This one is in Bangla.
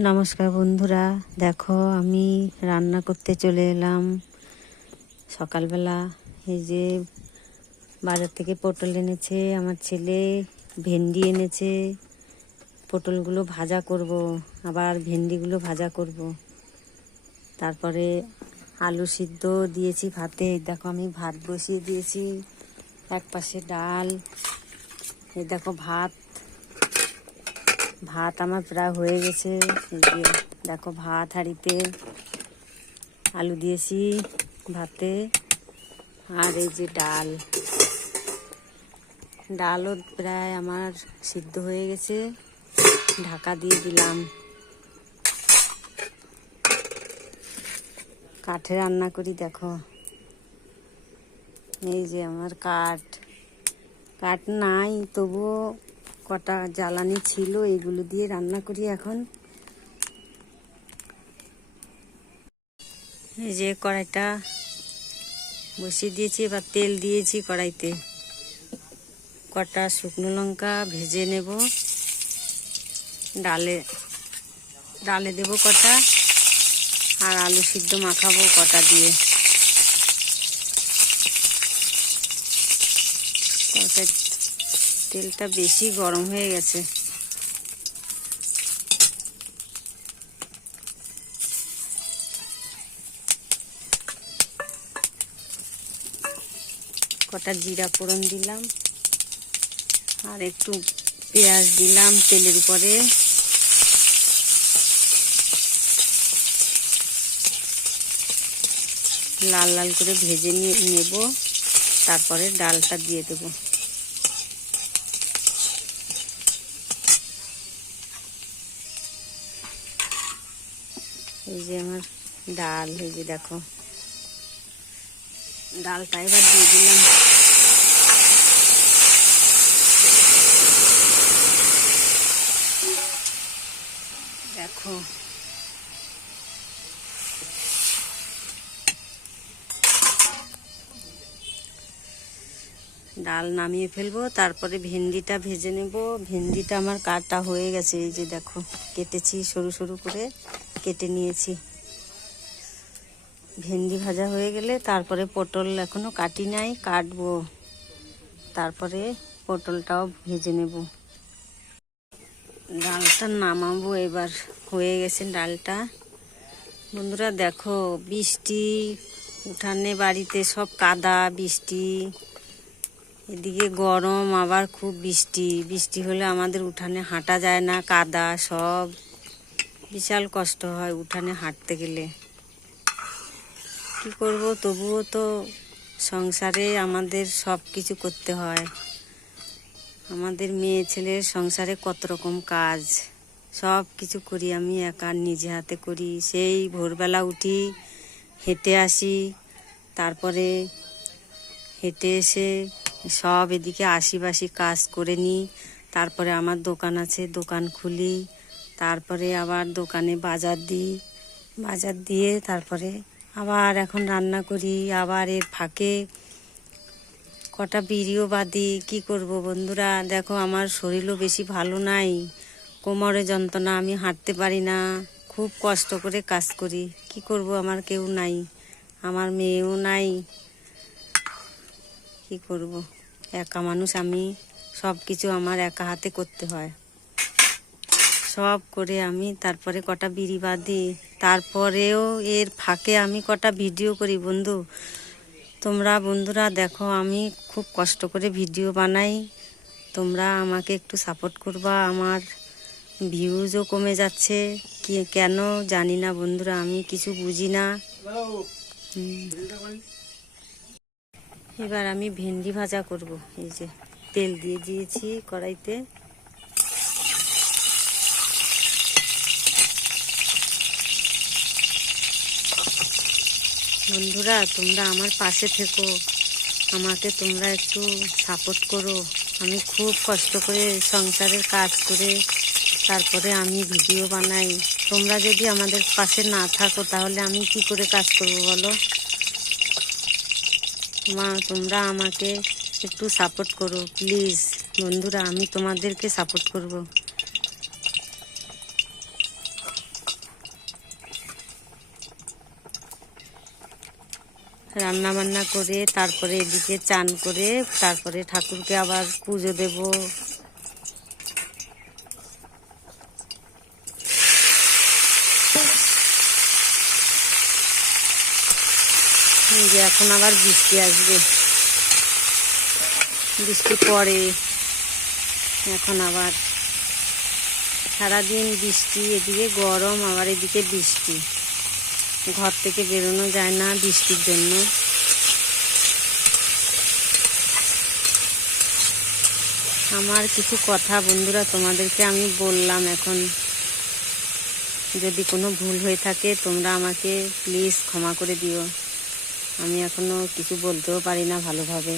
নমস্কার বন্ধুরা, দেখো আমি রান্না করতে চলে এলাম সকালবেলা। এই যে বাজার থেকে পটল এনেছে আমার ছেলে, ভেন্ডি এনেছে। পটলগুলো ভাজা করব, আবার ভেন্ডিগুলো ভাজা করব। তারপরে আলু সিদ্ধ দিয়েছি ভাতে। দেখো আমি ভাত বসিয়ে দিয়েছি, এক পাশে ডাল। এই দেখো ভাত আমার প্রায় হয়ে গেছে। এই যে দেখো ভাত হাঁড়িতে, আলু দিয়েছি ভাতে, আর এই যে ডালও প্রায় আমার সিদ্ধ হয়ে গেছে। ঢাকা দিয়ে দিলাম। কাঠে রান্না করি। দেখো এই যে আমার কাঠ নাই, তবুও কটা জ্বালানি ছিল, এগুলো দিয়ে রান্না করি এখন। এই যে কড়াইটা বসিয়ে দিয়েছি, এবার তেল দিয়েছি কড়াইতে। কটা শুকনো লঙ্কা ভেজে নেব, ডালে দেব কটা, আর আলু সিদ্ধ মাখাবো কটা দিয়ে। তেলটা বেশি গরম হয়ে গেছে। কটা জিরা ফোড়ন দিলাম, আর একটু পেঁয়াজ দিলাম তেলের উপরে। লাল লাল করে ভেজে নেব, তারপরে ডালটা দিয়ে দেব। এই যে আমার ডাল, এই যে দেখো ডালটা এবার দিয়ে দিলাম। দেখো ডাল নামিয়ে ফেলবো, তারপরে ভেন্ডিটা ভেজে নেব। ভেন্ডিটা আমার কাটা হয়ে গেছে, এই যে দেখো কেটেছি, সরু সরু করে কেটে নিয়েছি। ভেন্ডি ভাজা হয়ে গেলে তারপরে পটল এখনো কাটি নাই, কাটবো, তারপরে পটলটাও ভেজে নেব। ডালটা নামাবো এবার, হয়ে গেছে ডালটা। বন্ধুরা দেখো, বৃষ্টি, উঠানে বাড়িতে সব কাদা, বৃষ্টি, এদিকে গরম, আবার খুব বৃষ্টি হলে আমাদের উঠানে হাঁটা যায় না, কাদা সব, বিশাল কষ্ট হয় উঠানে হাঁটতে গেলে। কি করব, তবুও তো সংসারে আমাদের সব কিছু করতে হয়। আমাদের মেয়ে ছেলের সংসারে কত রকম কাজ, সব কিছু করি আমি একা, নিজে হাতে করি। সেই ভোরবেলা উঠি, হেঁটে আসি, তারপরে হেঁটে এসে সব এদিকে আশিবাসি কাজ করে নিই। তারপরে আমার দোকান আছে, দোকান খুলি, তারপরে আবার দোকানে বাজার দিই, বাজার দিয়ে তারপরে আবার এখন রান্না করি। আবার এর ফাঁকে কটা ভিডিও বাঁধি। কি করব বন্ধুরা, দেখো আমার শরীরও বেশি ভালো নাই, কোমরে যন্ত্রণা, আমি হাঁটতে পারি না, খুব কষ্ট করে কাজ করি। কি করব, আমার কেউ নাই, আমার মেয়েও নাই, কি করব, একা মানুষ আমি, সব কিছু আমার একা হাতে করতে হয়। সব করে আমি তারপরে কটা বিড়ি বাঁধি, তারপরেও এর ফাঁকে আমি কটা ভিডিও করি। বন্ধুরা দেখো, আমি খুব কষ্ট করে ভিডিও বানাই, তোমরা আমাকে একটু সাপোর্ট করবা। আমার ভিউজও কমে যাচ্ছে, কেন জানি না বন্ধুরা, আমি কিছু বুঝি না। এবার আমি ভেন্ডি ভাজা করব। এই যে তেল দিয়ে দিয়েছি কড়াইতে। বন্ধুরা তোমরা আমার পাশে থেকো, আমাকে তোমরা একটু সাপোর্ট করো। আমি খুব কষ্ট করে সংসারের কাজ করে তারপরে আমি ভিডিও বানাই। তোমরা যদি আমাদের পাশে না থাকো তাহলে আমি কি করে কাজ করব বলো? তোমরা আমাকে একটু সাপোর্ট করো প্লিজ বন্ধুরা, আমি তোমাদেরকে সাপোর্ট করব। রান্না বান্না করে তারপরে এদিকে চান করে তারপরে ঠাকুরকে আবার পুজো দেব। এই যে এখন আবার বৃষ্টি আসবে, বৃষ্টি পড়ে এখন আবার সারাদিন বৃষ্টি, এদিকে গরম আবার এদিকে বৃষ্টি, ঘর থেকে বেরোনো যায় না বৃষ্টির জন্য। আমার কিছু কথা বন্ধুরা তোমাদেরকে আমি বললাম, এখন যদি কোনো ভুল হয়ে থাকে তোমরা আমাকে প্লিজ ক্ষমা করে দিও। আমি এখনো কিছু বলতেও পারি না ভালোভাবে।